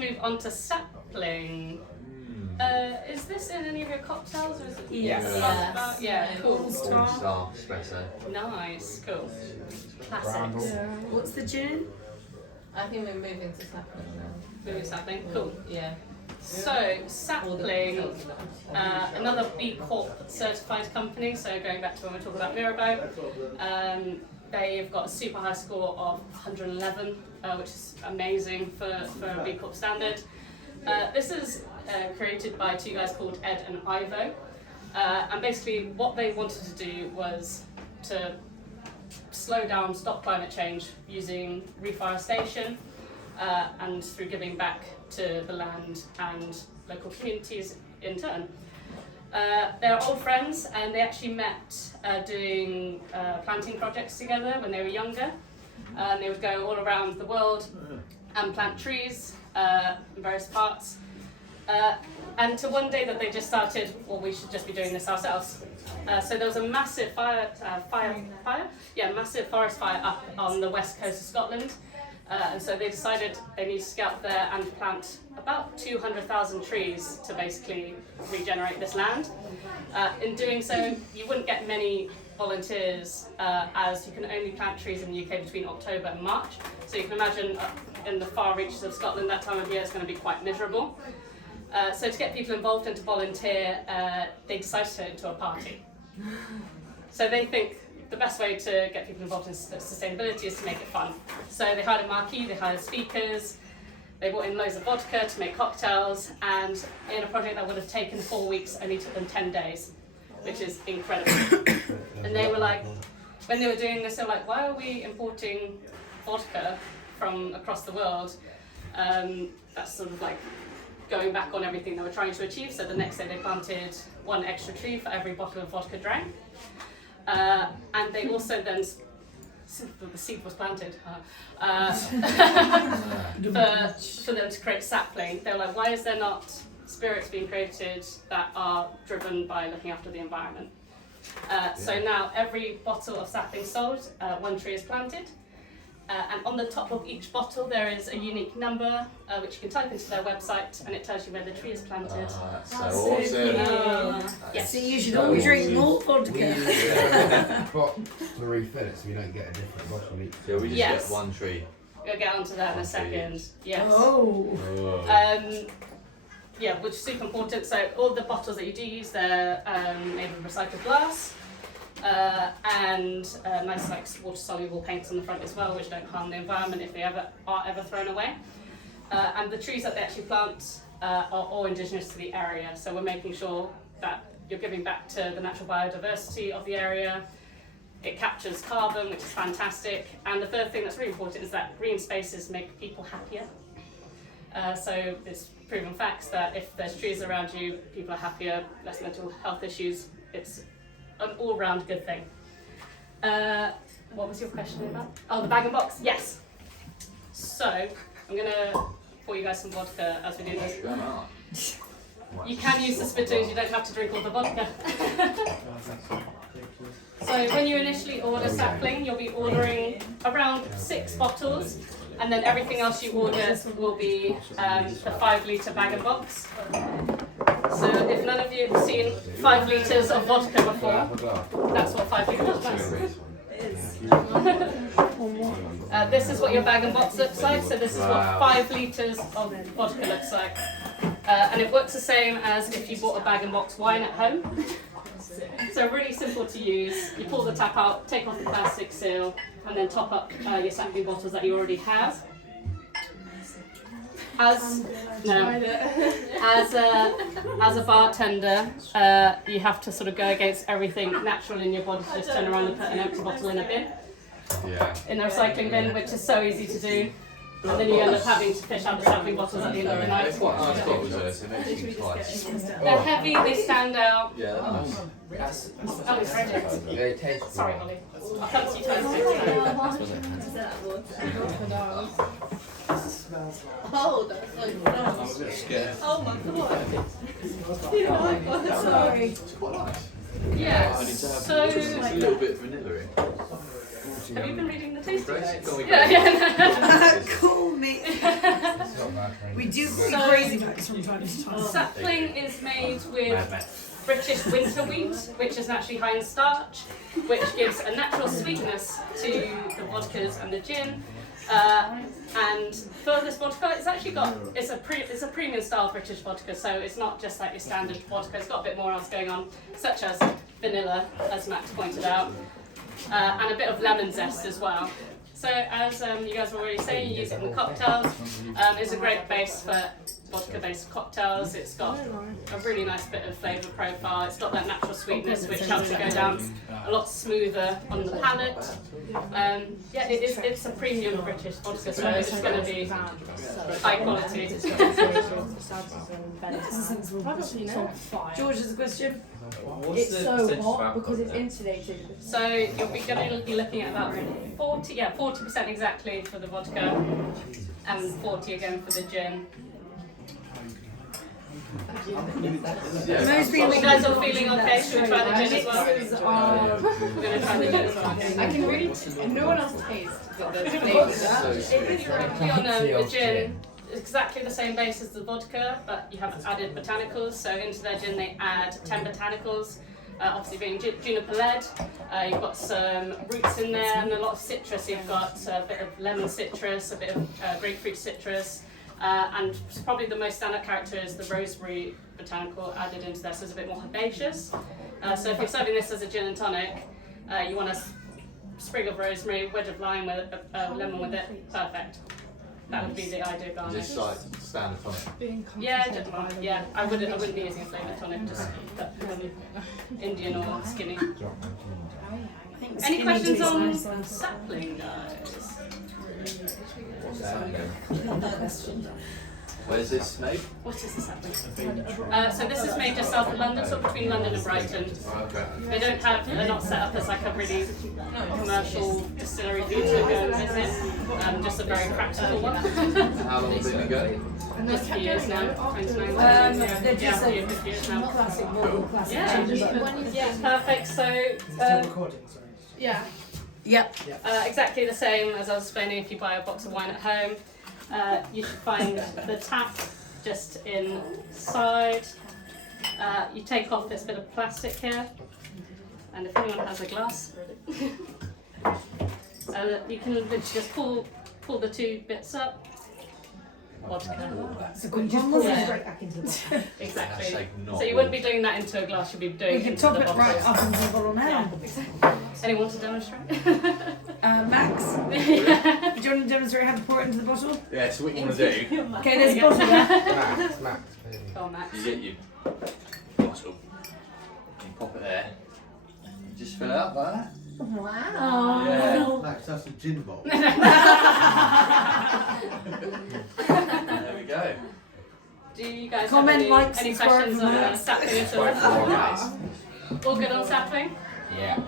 move on to sapling. Is this in any of your cocktails or is it? Yes. Yeah, cool. All-star espresso. Nice, cool. Classics. What's the gin? I think we're moving to sapling now. Moving sapling, cool. Yeah. So, Sapling, another B Corp certified company, so going back to when we talked about Mirabeau, they've got a super high score of 111, which is amazing for a B Corp standard. This is created by two guys called Ed and Ivo, and basically what they wanted to do was to slow down, stop climate change using reforestation and through giving back to the land and local communities in turn. They're old friends and they actually met doing planting projects together when they were younger. They would go all around the world and plant trees in various parts. And to one day that they just started, well, we should just be doing this ourselves. So there was a massive massive forest fire up on the west coast of Scotland. And so they decided they need to get up there and plant about 200,000 trees to basically regenerate this land. In doing so, you wouldn't get many volunteers as you can only plant trees in the UK between October and March. So you can imagine in the far reaches of Scotland that time of year it's going to be quite miserable. So to get people involved and to volunteer, they decided to turn it into a party. So they think the best way to get people involved in sustainability is to make it fun. So they hired a marquee, they hired speakers, they brought in loads of vodka to make cocktails, and in a project that would have taken 4 weeks, only took them 10 days, which is incredible. And they were like, when they were doing this, they were like, why are we importing vodka from across the world? That's sort of like going back on everything they were trying to achieve. So the next day they planted 1 extra tree for every bottle of vodka drank. And they also then, the seed was planted, for them to create sapling. They were like, why is there not spirits being created that are driven by looking after the environment? So now every bottle of sapling sold, 1 tree is planted. And on the top of each bottle there is a unique number which you can type into their website and it tells you where the tree is planted. That's so awesome. Yes. So you should all drink more vodka. But to refill it so we don't get a different bottle each. So we just Yes. get 1 tree. We'll get onto that in a second. Yes. Oh. Yeah, which is super important. So all the bottles that you do use, they're made of recycled glass. And nice like water-soluble paints on the front as well, which don't harm the environment if they are ever thrown away. And the trees that they actually plant are all indigenous to the area, so we're making sure that you're giving back to the natural biodiversity of the area. It captures carbon, which is fantastic. And the third thing that's really important is that green spaces make people happier. So it's proven facts that if there's trees around you, people are happier, less mental health issues. It's an all-round good thing. What was your question about? Oh, the bag-in-box, yes. So, I'm gonna pour you guys some vodka as we do this. You can use the spittoons, you don't have to drink all the vodka. So when you initially order sapling, you'll be ordering around 6 bottles, and then everything else you order will be the 5-litre bag-in-box. So if none of you have seen 5 litres of vodka before, that's what 5 litres is. This is what your bag-in-box looks like, so this is what 5 litres of vodka looks like. And it works the same as if you bought a bag-in-box wine at home. So really simple to use. You pull the tap out, take off the plastic seal, and then top up your sapling bottles that you already have. As a bartender, you have to sort of go against everything natural in your body to just turn around and put an empty bottle in a bin, in the recycling bin, which is so easy to do. And then you end up having to fish out the sapling bottles at the end of the night. They're heavy, they stand out. Yeah, Oh, it's ready. Sorry, Holly. I'll come to you twice Oh, that's so nice. Oh my god. Sorry. Yeah, I need to have so just a little bit vanilla in. Have you been reading the tasting Grace, notes? call me Yeah, Grace. yeah. Cool, mate. It's not bad training. We do So- call crazy bags from time to time. Sapling is made with Mad. British winter wheat, which is naturally high in starch, which gives a natural sweetness to the vodkas and the gin. And for this vodka, it's actually got it's a premium style British vodka, so it's not just like your standard vodka. It's got a bit more else going on, such as vanilla, as Max pointed out, and a bit of lemon zest as well. So as you guys were already saying, you use it in the cocktails. It's a great base for vodka-based cocktails. It's got a really nice bit of flavour profile. It's got that natural sweetness which helps it go down a lot smoother on the palate. Yeah, it's a premium British vodka, so it's going to be high quality. George has a question. It's so hot because it's insulated. So you'll be going to be looking at about 40% exactly for the vodka, and 40 again for the gin. Most people You guys all feeling okay? Should we try the gin as well? We're going to try the gin as well. I can really, no one else tastes, but the It flavor. is quickly on the gin. It's exactly the same base as the vodka, but you have added botanicals. So into their gin they add 10 botanicals, obviously being juniper lead. You've got some roots in there and a lot of citrus. You've got a bit of lemon citrus, a bit of grapefruit citrus, and probably the most standout character is the rosemary botanical added into there, so it's a bit more herbaceous. So if you're serving this as a gin and tonic, you want a sprig of rosemary, wedge of lime with a lemon with it, perfect. That would be the ideal garnish. Just like standard tonic. Yeah, yeah. I wouldn't be using flavoured tonic, just Indian or skinny. Any questions on sapling, guys? Where's this made? What is the sapling? So this is made just south of London, sort of between London and Brighton. Okay. They're not set up as like a really commercial distillery for you to go and visit. Just a very practical one. How long have they been going? Just a few years now. 29. they're just yeah, 50 years now. classic model, classic Yeah, perfect. So Yeah. Yep. exactly the same as I was explaining. If you buy a box of wine at home, you should find the tap just inside. You take off this bit of plastic here, and if anyone has a glass, you can literally just pull the two bits up. Vodka. So can you just pull it Yeah. straight back into the bottle? Exactly. That's like not So you wouldn't be doing that into a glass. You'd be doing We it can into top the it bottle. right up into the bottle now. Anyone to demonstrate? Max, do you want to demonstrate how to pour it into the bottle? Yeah, so what you want to do, Okay, there's a bottle there. Max. Go on, Max. you get your bottle, you pop it there, you just fill it up like that. Wow. Yeah. Max, that's a gin bottle. There we go. Do you guys Comment, have like, any subscribe questions for on that. sapling at Quite all? guys. All good on sapling? Yeah.